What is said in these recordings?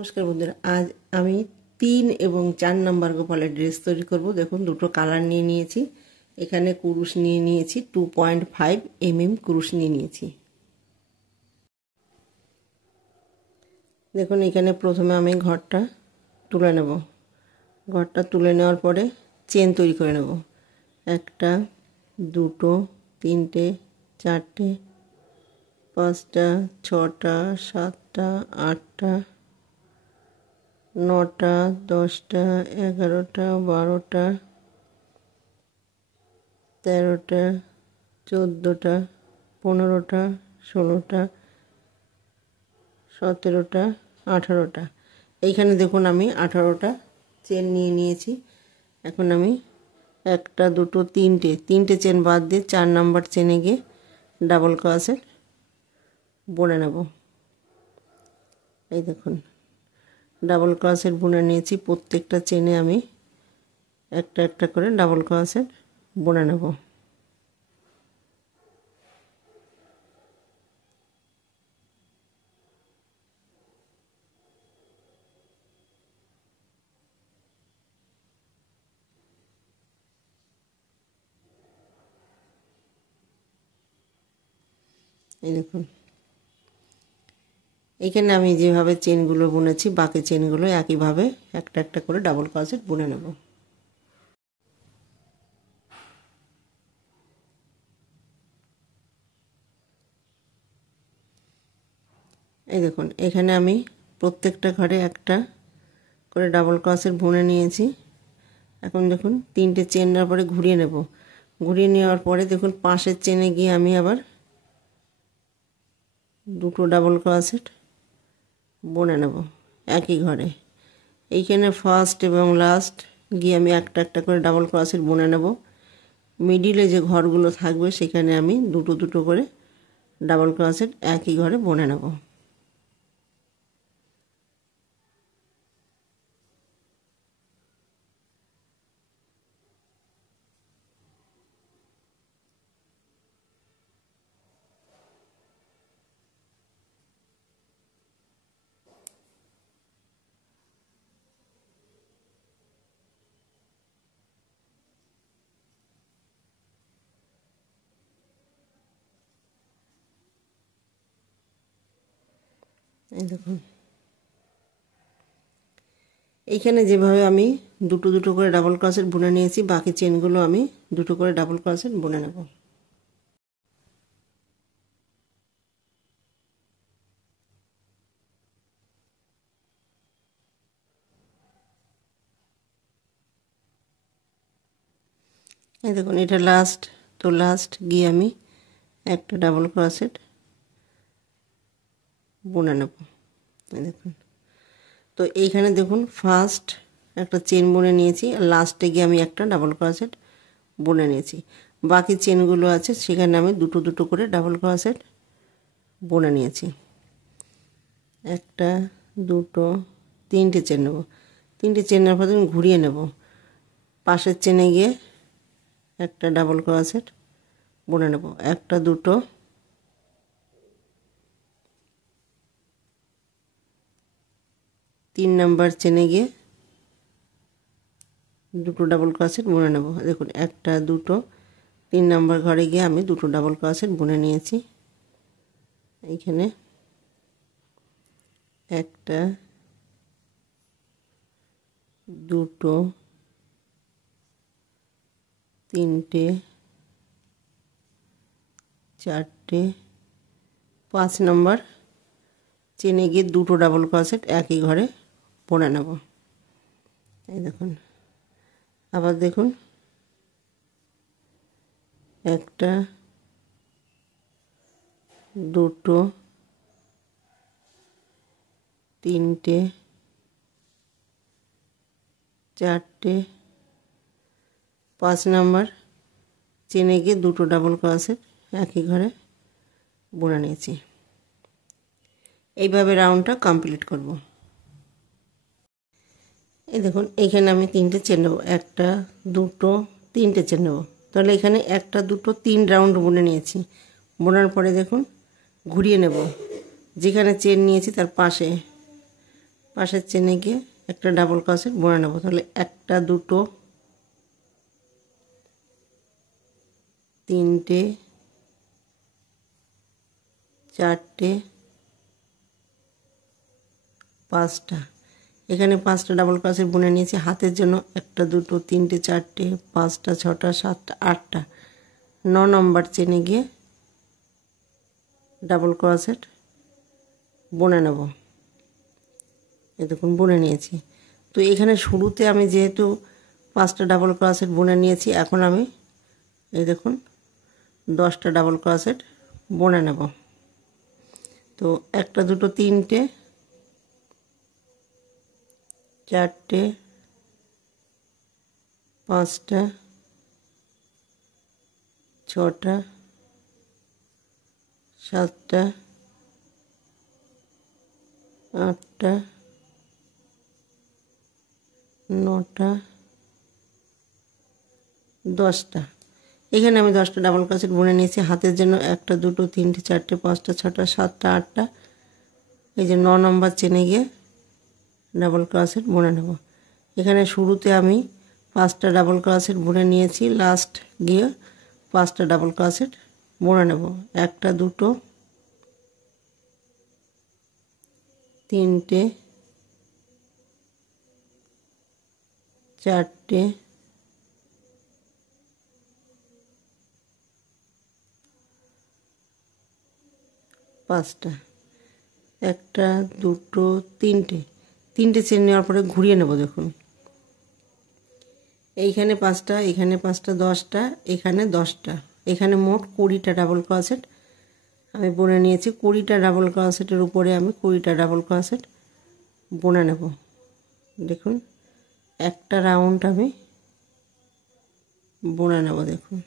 নমস্কার বন্ধুরা, আজ আমি 3 এবং 4 নম্বর গোপালের ড্রেস তৈরি করব। দেখুন, দুটো কালার নিয়ে নিয়েছি। এখানে কুরুশ নিয়ে নিয়েছি, 2.5 mm কুরুশ নিয়ে নিয়েছি। দেখুন, এখানে প্রথমে আমি ঘরটা তুলে নেব। ঘরটা তুলে নেওয়ার পরে চেন তৈরি করে নেব। 1টা 2টো 3টে 4টে 5টা 6টা 7টা 8টা 9টা 10টা 11টা 12টা 13টা 14টা 15টা 16টা 17টা 18টা। এইখানে দেখুন আমি 18টা চেন নিয়ে নিয়েছি। এখন আমি 1টা 2টো 3টে চেন বাদ দিয়ে 4 নাম্বার চেনে গিয়ে ডাবল ক্রোশেট বুনে নেব। এই দেখুন, ডাবল ক্রোশেট বুনে নিয়েছি। প্রত্যেকটা চেনে আমি একটা একটা করে ডাবল ক্রোশেট বুনে নেব। এই দেখুন, এইখানে আমি যেভাবে চেনগুলো বুনেছি বাকি চেনগুলো একইভাবে একটা একটা করে ডাবল ক্রোশেট বুনে নেব। এই দেখুন, এখানে আমি প্রত্যেকটা ঘরে একটা করে ডাবল ক্রোশেট বুনে নিয়েছি। এখন দেখুন, 3টে চেন নেওয়ার পরে ঘুরিয়ে নেব। ঘুরিয়ে নেওয়ার পরে দেখুন, পাশের চেনে গিয়ে আমি আবার 2টো ডাবল ক্রোশেট বুনে নেব একই ঘরে। এইখানে ফার্স্ট এবং লাস্ট গিয়ে আমি একটা একটা করে ডাবল ক্রোশেট বুনে নেব। মিডিলে যে ঘরগুলো থাকবে সেখানে আমি দুটো দুটো করে ডাবল ক্রোশেট একই ঘরে বুনে নেব। এই দেখুন, এইখানে যেভাবে আমি দুটো দুটো করে ডাবল ক্রোশেট বুনে নিয়েছি, বাকি চেনগুলো আমি দুটো করে ডাবল ক্রোশেট বুনে নেব। এই দেখুন, এটা লাস্ট, তো লাস্ট গিয়ে আমি একটা ডাবল ক্রোশেট বুনে নেব। এই দেখুন, তো এইখানে দেখুন ফার্স্ট একটা চেন বুনে নিয়েছি, আর লাস্টে গিয়ে আমি একটা ডাবল ক্রোশেট বুনে নিয়েছি। বাকি চেনগুলো আছে সেখানে আমি দুটো দুটো করে ডাবল ক্রোশেট বুনে নিয়েছি। 1টা 2টো 3টে চেন নেব। 3টে চেন নেওয়ার পর আমি ঘুরিয়ে নেব। পাশের চেনে গিয়ে একটা ডাবল ক্রোশেট বুনে নেব। 1টা 2টো 3 নাম্বার চেনে গিয়ে দুটো ডাবল ক্রোশেট বুনে নেব। দেখুন, 1টা 2টো 3 নাম্বার ঘরে গিয়ে আমি দুটো ডাবল ক্রোশেট বুনে নিয়েছি। এইখানে 1টা 2টো 3টে 4টে 5 নাম্বার চেনে গিয়ে দুটো ডাবল ক্রোশেট একই ঘরে বুনে নেব। এই দেখুন, আবার দেখুন, 1টা 2টো 3টে 4টে 5 নাম্বার চেনে গিয়ে দুটো ডাবল ক্রোশেট একই ঘরে বুনে নিয়েছি। এইভাবে রাউন্ডটা কমপ্লিট করব। এই দেখুন, এইখানে আমি 3টে চেন নেব। 1টা 2টো 3টে চেন নেব। তাহলে এখানে 1টা 2টো 3 রাউন্ড বুনে নিয়েছি। বোনার পরে দেখুন, ঘুরিয়ে নেব। যেখানে চেন নিয়েছি তার পাশের চেনে গিয়ে একটা ডাবল ক্রোশেট বুনে নেব। তাহলে একটা, দুটো, তিনটে, চারটে, পাঁচটা। এখানে পাঁচটা ডাবল ক্রোশেট বুনে নিয়েছি হাতের জন্য। একটা, দুটো, তিনটে, চারটে, পাঁচটা, ছটা, সাতটা, আটটা। 9 নম্বর চেনে গিয়ে ডাবল ক্রোশেট বুনে নেব। এই দেখুন বুনে নিয়েছি। তো এখানে শুরুতে আমি যেহেতু 5টা ডাবল ক্রোশেট বুনে নিয়েছি, এখন আমি এই দেখুন 10টা ডাবল ক্রোশেট বুনে নেব। তো একটা, দুটো, তিনটে, চারটে, পাঁচটা, ছটা, সাতটা, আটটা, নটা, 10টা। এখানে আমি 10টা ডাবল ক্রোশেট বুনে নিয়েছি হাতের জন্য। একটা, দুটো, তিনটে, চারটে, পাঁচটা, ছটা, সাতটা, আটটা। এই যে 9 নম্বর চেনে গিয়ে ডাবল ক্রোশেট বুনে নেব। এখানে শুরুতে আমি 5টা ডাবল ক্রোশেট বুনে নিয়েছি, লাস্ট গিয়ে 5টা ডাবল ক্রোশেট বুনে নেব। একটা, দুটো, তিনটে, চারটে, পাঁচটা। একটা, দুটো, তিনটে, চেন নেওয়ার পরে ঘুরিয়ে নেব। দেখুন এইখানে 5টা, এখানে 5টা, 10টা, এখানে 10টা। এখানে মোট 20টা ডাবল ক্রোশেট আমি বুনে নিয়েছি। 20টা ডাবল ক্রোশেটের উপরে আমি 20টা ডাবল ক্রোশেট বুনে নেব। দেখুন একটা রাউন্ড আমি বুনে নেব। দেখুন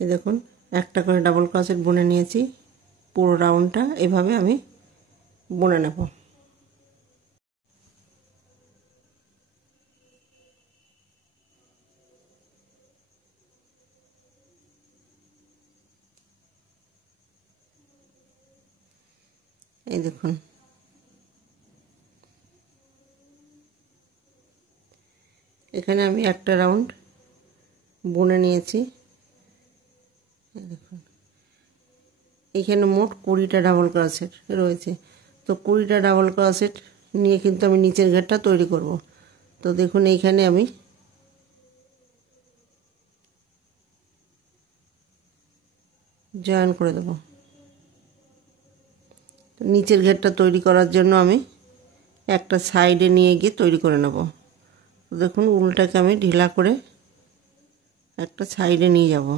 এই দেখুন একটা করে ডাবল ক্রোশেট বুনে নিয়েছি। পুরো রাউন্ডটা এভাবে আমি বুনে নেব। এই দেখুন এখানে আমি একটা রাউন্ড বুনে নিয়েছি। দেখুন এখানে মোট 20টা ডাবল ক্রোশেট রয়েছে। তো 20টা ডাবল ক্রোশেট নিয়ে কিন্তু আমি নিচের ঘেরটা তৈরি করব। তো দেখুন এইখানে আমি জয়েন করে দেব। নিচের ঘেরটা তৈরি করার জন্য আমি একটা সাইডে নিয়ে গিয়ে তৈরি করে নেব। দেখুন উলটাকে আমি ঢিলা করে একটা সাইডে নিয়ে যাব।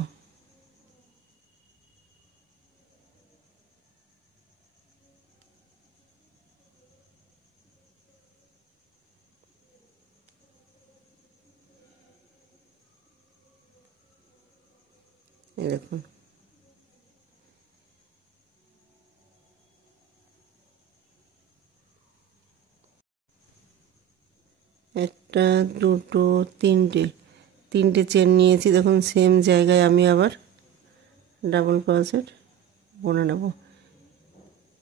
এই দেখুন একটা, দুটো, তিনটে চেন নিয়েছি। দেখুন সেম জায়গায় আমি আবার ডাবল ক্রোশেট বুনে নেব।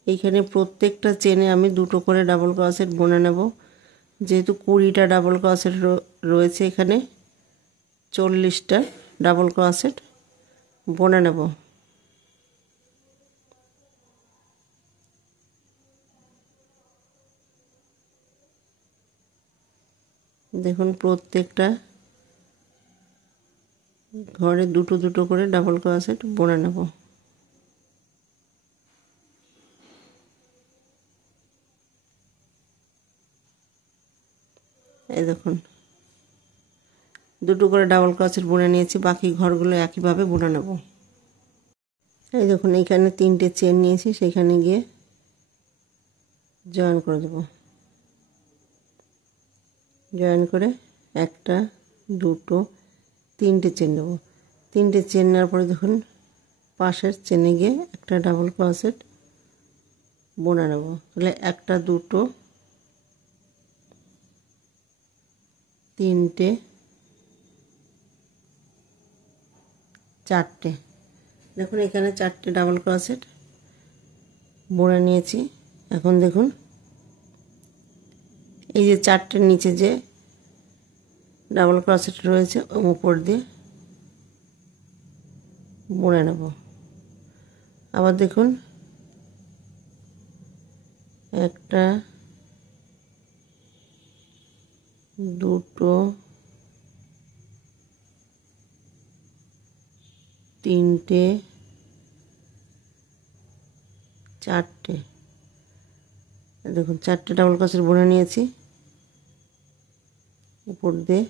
এইখানে প্রত্যেকটা চেনে আমি দুটো করে ডাবল ক্রোশেট বুনে নেব। যেহেতু 20টা ডাবল ক্রোশেট রয়েছে, এখানে 40টা ডাবল ক্রোশেট বুনে নেব। দেখুন প্রত্যেকটা ঘরে দুটো দুটো করে ডাবল ক্রোশেট বুনে নেব। এই দেখুন দুটো করে ডাবল ক্রোশেট বুনে নিয়েছি। বাকি ঘরগুলো একইভাবে বুনে নেব। এই দেখুন এইখানে 3টে চেন নিয়েছি, সেখানে গিয়ে জয়েন করে দেব। জয়েন করে একটা, দুটো, 3টে চেন নেব। 3টে চেন নেওয়ার পরে দেখুন পাশের চেনে গিয়ে একটা ডাবল ক্রোশেট বুনে নেব। তাহলে একটা, দুটো, 3টে, চারটে। দেখুন এখানে চারটে ডাবল ক্রোশেট বুনে নিয়েছি। এখন দেখুন এই যে চারটের নিচে যে ডাবল ক্রোশেট রয়েছে উপর দিয়ে বুনে নেব। আবার দেখুন একটা, দুটো, তিনটে, চারটে। দেখুন চারটে ডাবল ক্রোশেট বুনে নিয়েছি, উপর দিয়ে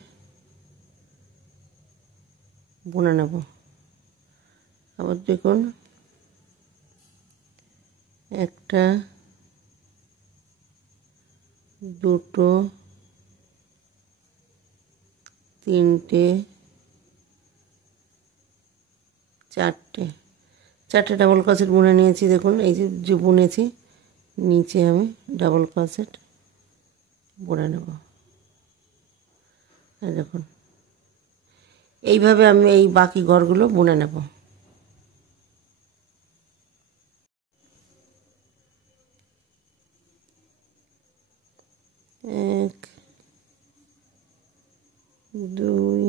বুনে নেব। আবার দেখুন একটা, দুটো, তিনটে, চারটে। চারটে ডাবল ক্রোশেট বুনে নিয়েছি। দেখুন এই যে বুনেছি নিচে আমি ডাবল ক্রোশেট বুনে নেব। এই দেখুন এইভাবে আমি এই বাকি ঘরগুলো বুনে নেব। এক, দুই,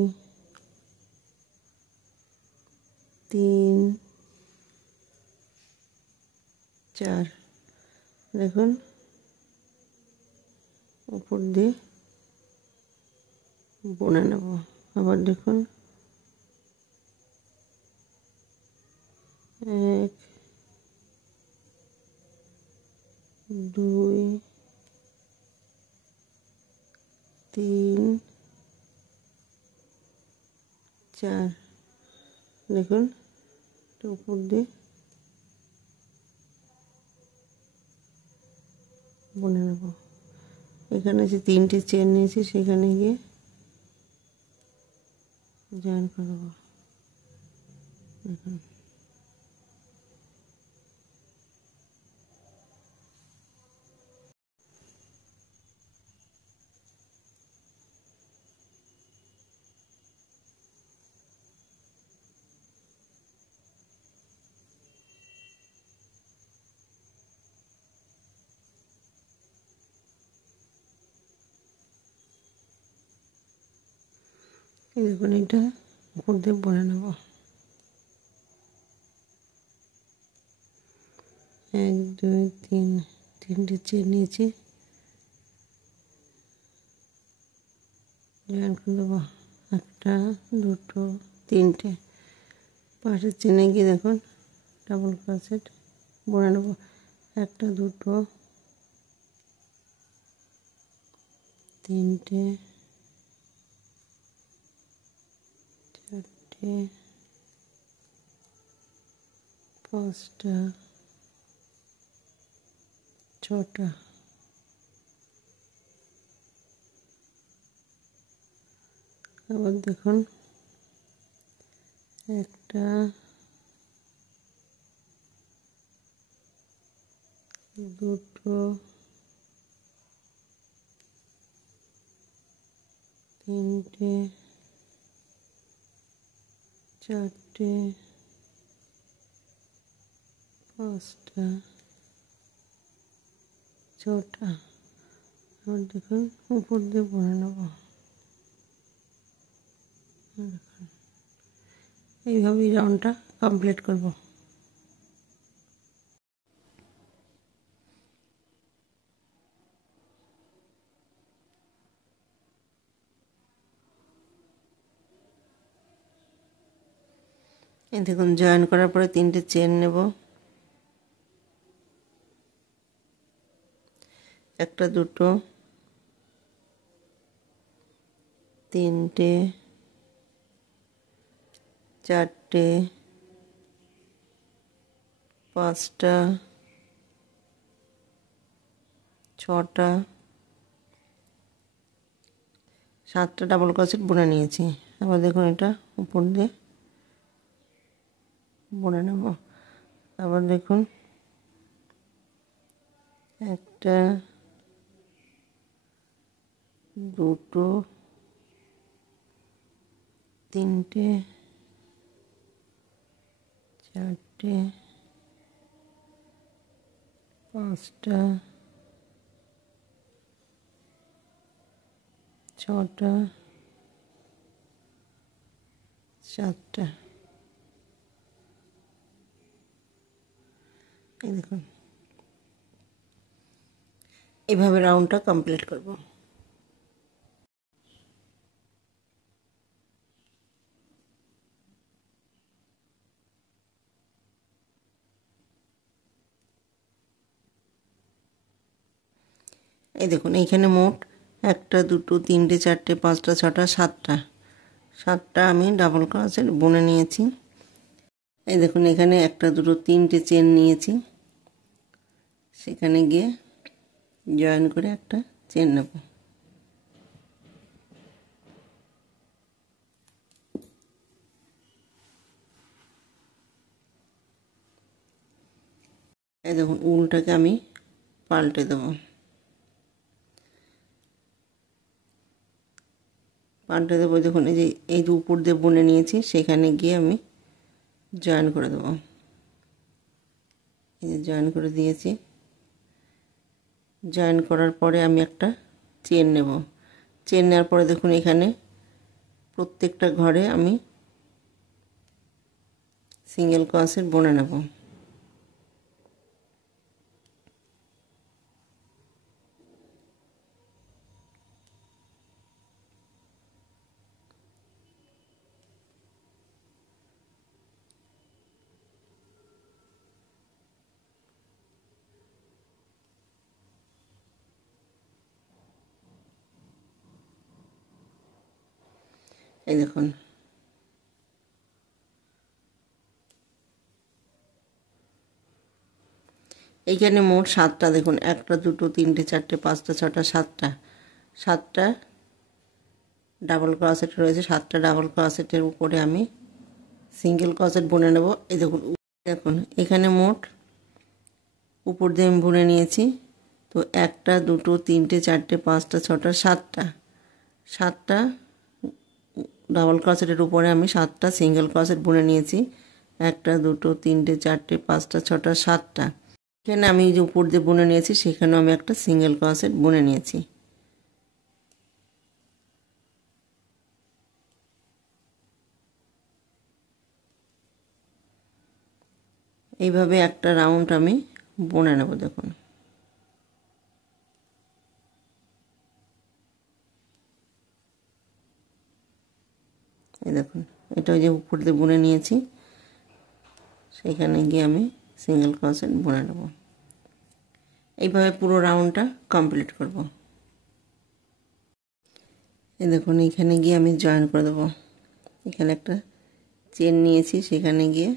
তিন, চার। দেখুন উপর দিয়ে বুনে নেব। আবার দেখুন এক, দুই, তিন, চার। দেখুন উপর দিয়ে বুনে নেব। এখানে যে তিনটে চেন নিয়েছি সেখানে গিয়ে জয়েন করব। দেখুন এই দেখুন এটা উপর দিয়ে বুনে নেব। এক, দুই, তিন, তিনটে চেন নিয়েছি, জয়েন করে দেবো। একটা, দুটো, তিনটে। পাশের চেনে গিয়ে দেখুন ডাবল ক্রোশেট বুনে নেব। একটা, দুটো, তিনটে, চারটে, পাঁচটা, ছটা। আবার দেখুন একটা, দুটো, তিনটে, চারটে, পাঁচটা, ছটা। আবার দেখুন উপর দিয়ে বুনে নেব। এইভাবেই রাউন্ডটা কমপ্লিট করব। এই দেখুন জয়েন করার পরে তিনটে চেন নেব। একটা, দুটো, তিনটে, চারটে, পাঁচটা, ছটা, সাতটা ডাবল ক্রোশেট বুনে নিয়েছি। আবার দেখুন এটা উপর দিয়ে বুনে নেব। আবার দেখুন একটা, দুটো, তিনটে, চারটে, পাঁচটা, ছটা, সাতটা। এই দেখুন, এভাবে রাউন্ডটা কমপ্লিট করব। এই দেখুন, এইখানে মোট একটা, দুটো, তিনটে, চারটে, পাঁচটা, ছটা, সাতটা, সাতটা আমি ডাবল ক্রোশেট বুনে নিয়েছি। এই দেখুন, এখানে একটা, দুটো, তিনটে চেন নিয়েছি, সেখানে গিয়ে জয়েন করে একটা চেন নেব। এই দেখুন, উলটাকে আমি পাল্টে দেবো। পাল্টে দেবো, দেখুন এই যে উপর দিয়ে বুনে নিয়েছি, সেখানে গিয়ে আমি জয়েন করে দেবো। এই যে জয়েন করে দিয়েছি। জয়েন করার পরে আমি একটা চেন নেব। চেন নেওয়ার পরে দেখুন, এখানে প্রত্যেকটা ঘরে আমি সিঙ্গেল ক্রোশেট বুনে নেব। এই দেখুন, এইখানে মোট সাতটা, দেখুন একটা, দুটো, তিনটে, চারটে, পাঁচটা, ছটা, সাতটা, সাতটা ডাবল ক্রোশেট রয়েছে। সাতটা ডাবল ক্রোশেটের উপরে আমি সিঙ্গেল ক্রোশেট বুনে নেব। এই দেখুন, দেখুন এখানে মোট উপর দিয়ে আমি বুনে নিয়েছি। তো একটা, দুটো, তিনটে, চারটে, পাঁচটা, ছটা, সাতটা, সাতটা ডাবল ক্রোশেটের উপরে আমি সাতটা সিঙ্গেল ক্রোশেট বুনে নিয়েছি। একটা, দুটো, তিনটে, চারটে, পাঁচটা, ছটা, সাতটা। এখানে আমি যে উপর দিয়ে বুনে নিয়েছি, সেখানেও আমি একটা সিঙ্গেল ক্রোশেট বুনে নিয়েছি। এইভাবে একটা রাউন্ড আমি বুনে নেব। দেখুন, এই দেখুন, এটা ওই যে উপর দিয়ে বুনে নিয়েছি, সেখানে গিয়ে আমি সিঙ্গেল ক্রোশেট বুনে নেব। এইভাবে পুরো রাউন্ডটা কমপ্লিট করব। এই দেখুন, এখানে গিয়ে আমি জয়েন করে দেবো। এখানে একটা চেন নিয়েছি, সেখানে গিয়ে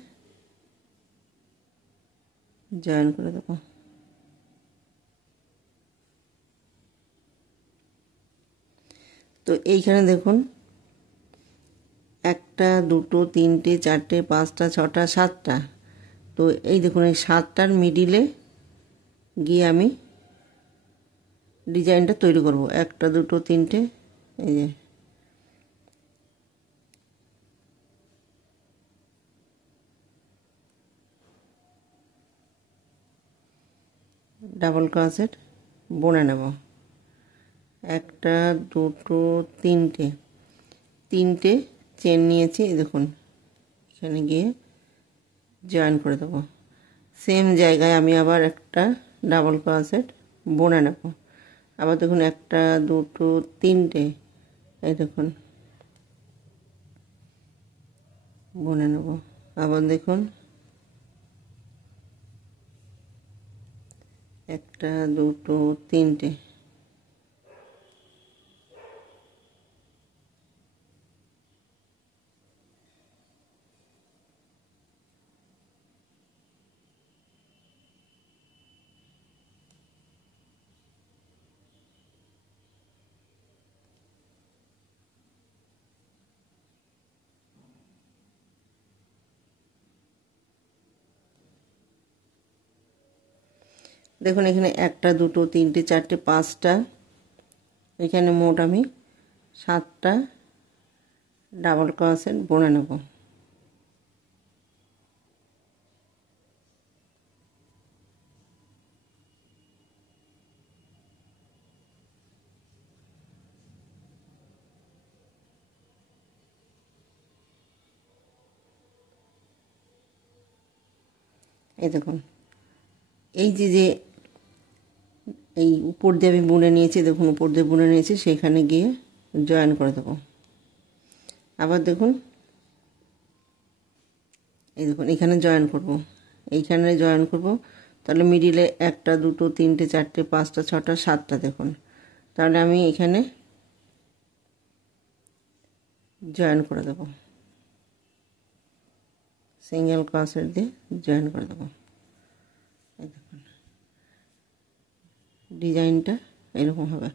জয়েন করে দেবো। তো এইখানে দেখুন, একটা, দুটো, তিনটে, চারটে, পাঁচটা, ছটা, সাতটা। তো এই দেখুন, এই সাতটার মিডিলে গিয়ে আমি ডিজাইনটা তৈরি করব। একটা, দুটো, তিনটে, এই যে ডাবল ক্রোশেট বুনে নেব। একটা, দুটো, তিনটে, তিনটে চেন নিয়েছি। দেখুন, এখানে গিয়ে জয়েন করে দেবো। সেম জায়গায় আমি আবার একটা ডাবল ক্রোশেট বুনে নেব। আবার দেখুন, একটা, দুটো, তিনটে, এই দেখুন বুনে নেব। আবার দেখুন, একটা, দুটো, তিনটে, দেখুন এখানে একটা, দুটো, তিনটে, চারটে, পাঁচটা, এখানে মোট আমি সাতটা ডাবল ক্রোশেট বুনে নেব। এই দেখুন, এই যে এই উপর দিয়ে আমি বুনে নিয়েছি, দেখুন উপর দিয়ে বুনে নিয়েছি, সেখানে গিয়ে জয়েন করে দেবো। আবার দেখুন, এই দেখুন এখানে জয়েন করব, এইখানে জয়েন করব। তাহলে মিডিলে 1টা 2টো 3টে 4টে 5টা 6টা 7টা, দেখুন। তাহলে আমি এখানে জয়েন করে দেব, সিঙ্গেল ক্রোশেট দিয়ে জয়েন করে দেব। এই দেখুন ডিজাইনটা এরকম হবে।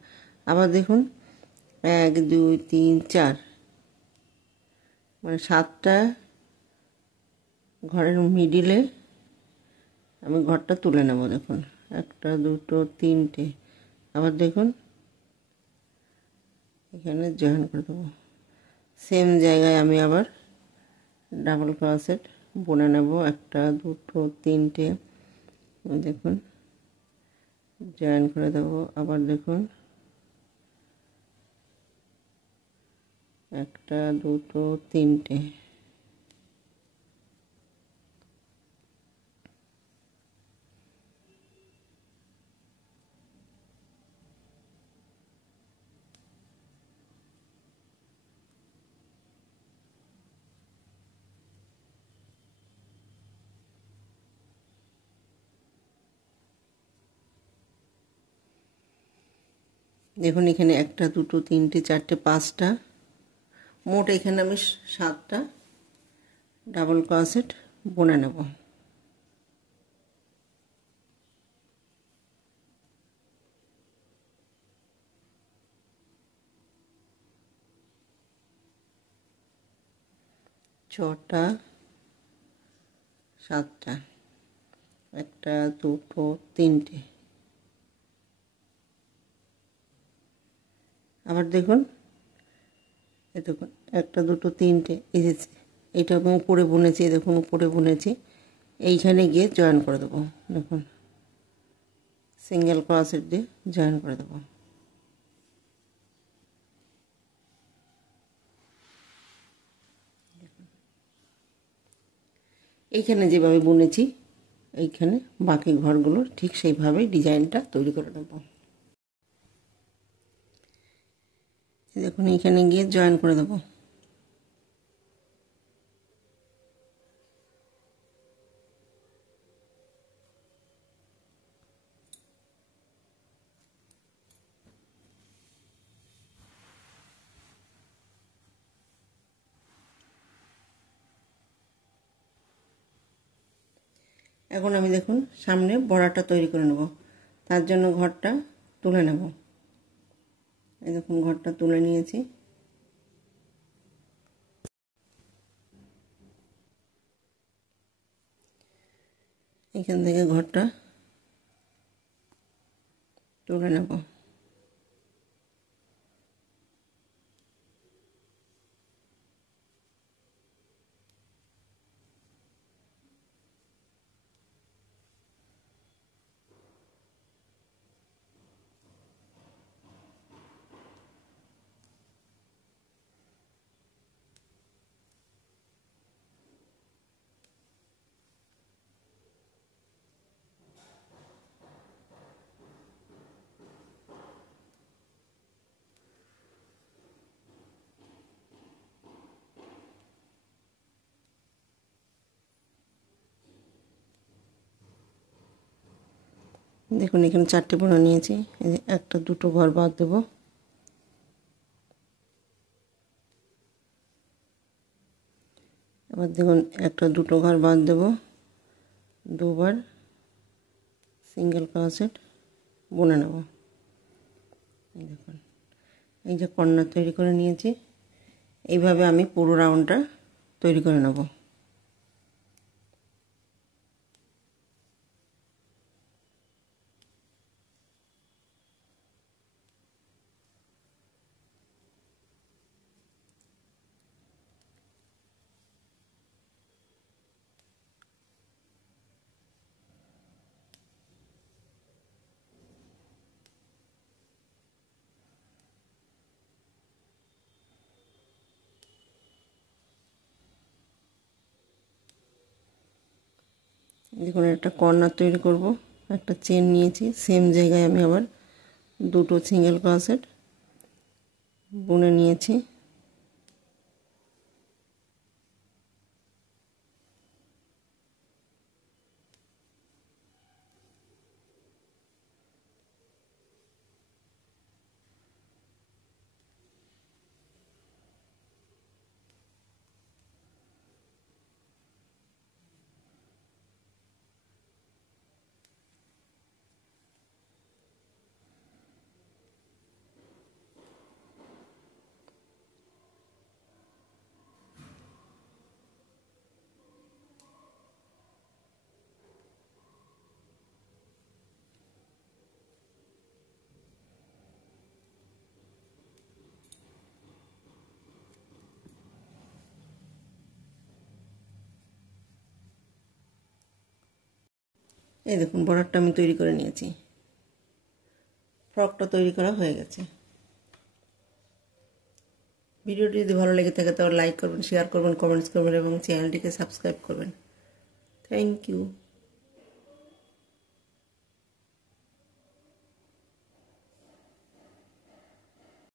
আবার দেখুন 1 2 3 4, মানে 7টা ঘরের মিডিলে আমি ঘরটা তুলে নেব। দেখুন 1টা 2টো 3টে, আবার দেখুন এখানে জয়েন করে দেবো। সেম জায়গায় আমি আবার ডাবল ক্রোশেট বুনে নেব, 1টা 2টো 3টে, দেখুন জয়েন করে দেব। আবার দেখুন 1টা 2টো 3টে, দেখুন এখানে 1টা 2টো 3টে 4টে 5টা, মোট এখানে আমি 7টা ডাবল ক্রোশেট বুনে নেব। ছটা 7টা, 1টা 2টো 3টে, আবার দেখুন এই দেখুন 1টা 2টো 3টে, এই যে এইটা আমি উপরে বুনেছি, দেখুন উপরে বুনেছি, এইখানে গিয়ে জয়েন করে দেবো। দেখুন সিঙ্গেল ক্রোশেট দিয়ে জয়েন করে দেবো। এইখানে যেভাবে বুনেছি, এইখানে বাকি ঘরগুলো ঠিক সেইভাবেই ডিজাইনটা তৈরি করে নেব। দেখুন এইখানে গিয়ে জয়েন করে দেবো। এখন আমি দেখুন সামনে বড়াটা তৈরি করে নেব, তার জন্য ঘরটা তুলে নেব। এই দেখুন ঘরটা তুলে নিয়েছি। এখান থেকে ঘরটা তুলে নেব। দেখুন এখানে 4টে বোনা নিয়েছি, এই যে 1টা 2টো ঘর বাদ দেব। এবার দেখুন 1টা 2টো ঘর বাদ দেব, দুবার সিঙ্গেল ক্রোশেট বুনে নেব। এই দেখুন এই যে কর্নার তৈরি করে নিয়েছি, এইভাবে আমি পুরো রাউন্ডটা তৈরি করে নেব। দেখুন একটা কর্নার তৈরি করব। একটা চেন নিয়েছি, সেম জায়গায় আমি আবার দুটো সিঙ্গেল ক্রোশেট বুনে নিয়েছি। এই দেখুন বর্ডারটা আমি তৈরি করে নিয়েছি। ফ্রকটা তৈরি করা হয়ে গেছে। ভিডিওটি যদি ভালো লেগে থাকে তাহলে লাইক করবেন, শেয়ার করবেন, কমেন্টস করবেন এবং চ্যানেলটিকে সাবস্ক্রাইব করবেন। Thank you.